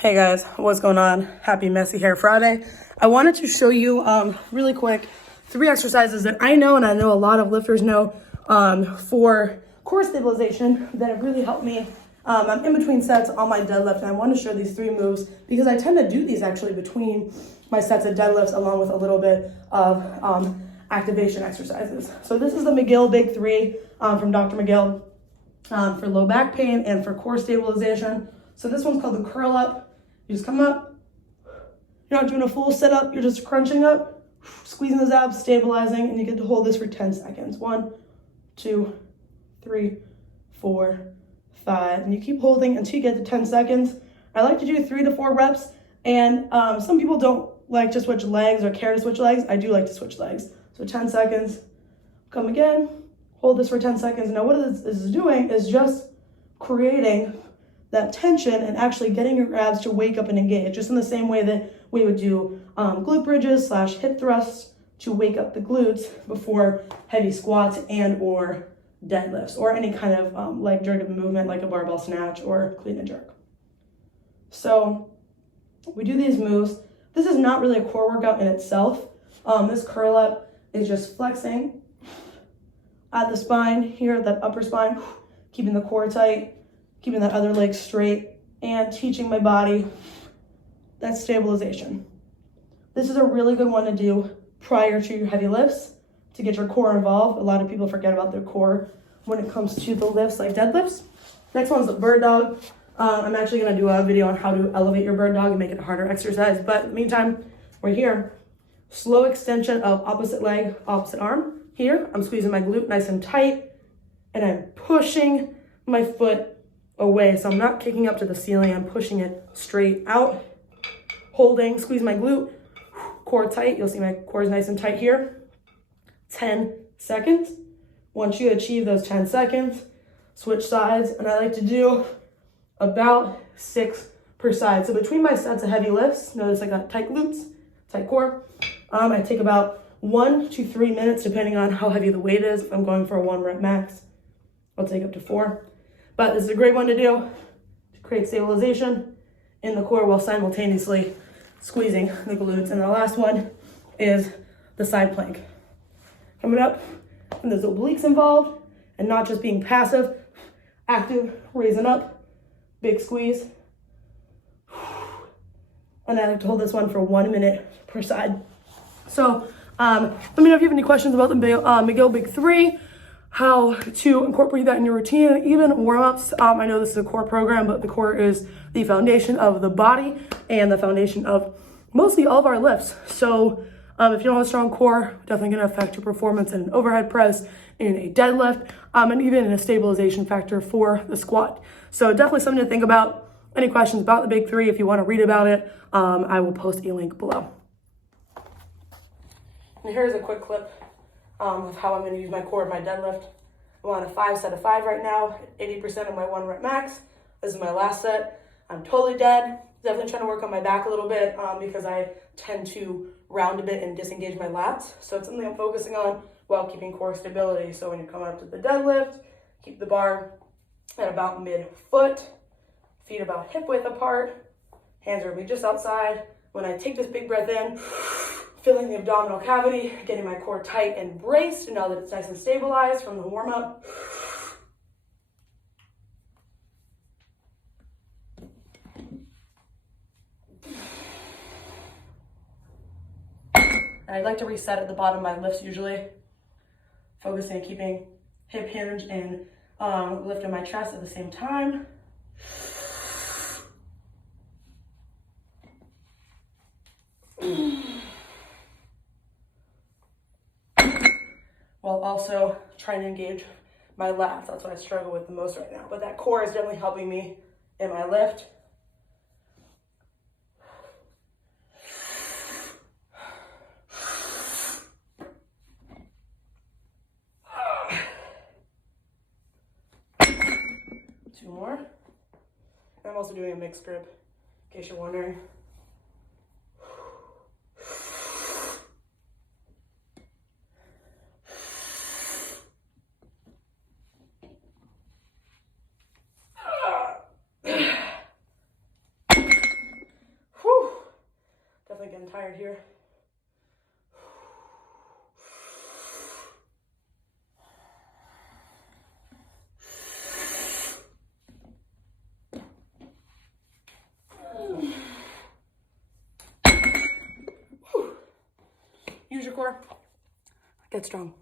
Hey guys, what's going on? Happy Messy Hair Friday. I wanted to show you really quick 3 exercises that I know and I know a lot of lifters know for core stabilization that have really helped me. I'm in between sets on my deadlift and I want to show these 3 moves because I tend to do these actually between my sets of deadlifts along with a little bit of activation exercises. So this is the McGill Big 3 from Dr. McGill for low back pain and for core stabilization. So this one's called the curl up. You just come up, you're not doing a full sit up, you're just crunching up, squeezing those abs, stabilizing, and you get to hold this for 10 seconds. 1, 2, 3, 4, 5, and you keep holding until you get to 10 seconds. I like to do 3 to 4 reps, and some people don't like to switch legs or care to switch legs. I do like to switch legs. So 10 seconds, come again, hold this for 10 seconds. Now what this is doing is just creating that tension and actually getting your abs to wake up and engage, just in the same way that we would do glute bridges / hip thrusts to wake up the glutes before heavy squats and or deadlifts or any kind of leg jerk movement like a barbell snatch or clean and jerk. So we do these moves. This is not really a core workout in itself. This curl up is just flexing at the spine here, that upper spine, keeping the core tight, keeping that other leg straight, and teaching my body that stabilization. This is a really good one to do prior to your heavy lifts to get your core involved. A lot of people forget about their core when it comes to the lifts like deadlifts. Next one's the bird dog. I'm actually gonna do a video on how to elevate your bird dog and make it a harder exercise, but in the meantime, we're here. Slow extension of opposite leg, opposite arm. Here, I'm squeezing my glute nice and tight, and I'm pushing my foot away, so I'm not kicking up to the ceiling, I'm pushing it straight out, holding, squeeze my glute, core tight, you'll see my core is nice and tight here. 10 seconds. Once you achieve those 10 seconds, switch sides, and I like to do about 6 per side. So between my sets of heavy lifts, notice I got tight glutes, tight core. I take about 1 to 3 minutes, depending on how heavy the weight is. If I'm going for a 1 rep max, I'll take up to 4. But this is a great one to do to create stabilization in the core while simultaneously squeezing the glutes. And the last one is the side plank. Coming up, and there's obliques involved, and not just being passive, active, raising up, big squeeze. And I like to hold this one for 1 minute per side. So let me know if you have any questions about the McGill Big 3. How to incorporate that in your routine, even warm-ups. I know this is a core program, but the core is the foundation of the body and the foundation of mostly all of our lifts. So if you don't have a strong core, definitely gonna affect your performance in an overhead press, in a deadlift, and even in a stabilization factor for the squat. So definitely something to think about. Any questions about the Big 3, if you wanna read about it, I will post a link below. And here's a quick clip of how I'm going to use my core in my deadlift. I'm on a 5 set of 5 right now, 80% of my 1 rep max. This is my last set. I'm totally dead. Definitely trying to work on my back a little bit because I tend to round a bit and disengage my lats. So it's something I'm focusing on while keeping core stability. So when you're coming up to the deadlift, keep the bar at about mid-foot, feet about hip width apart, hands are just outside. When I take this big breath in, filling the abdominal cavity, getting my core tight and braced, and now that it's nice and stabilized from the warm-up. And I like to reset at the bottom of my lifts usually, focusing on keeping hip hinge and lifting my chest at the same time. While also trying to engage my lats. That's what I struggle with the most right now. But that core is definitely helping me in my lift. Two more. And I'm also doing a mixed grip, in case you're wondering. definitely getting tired here. Use your core. Get strong.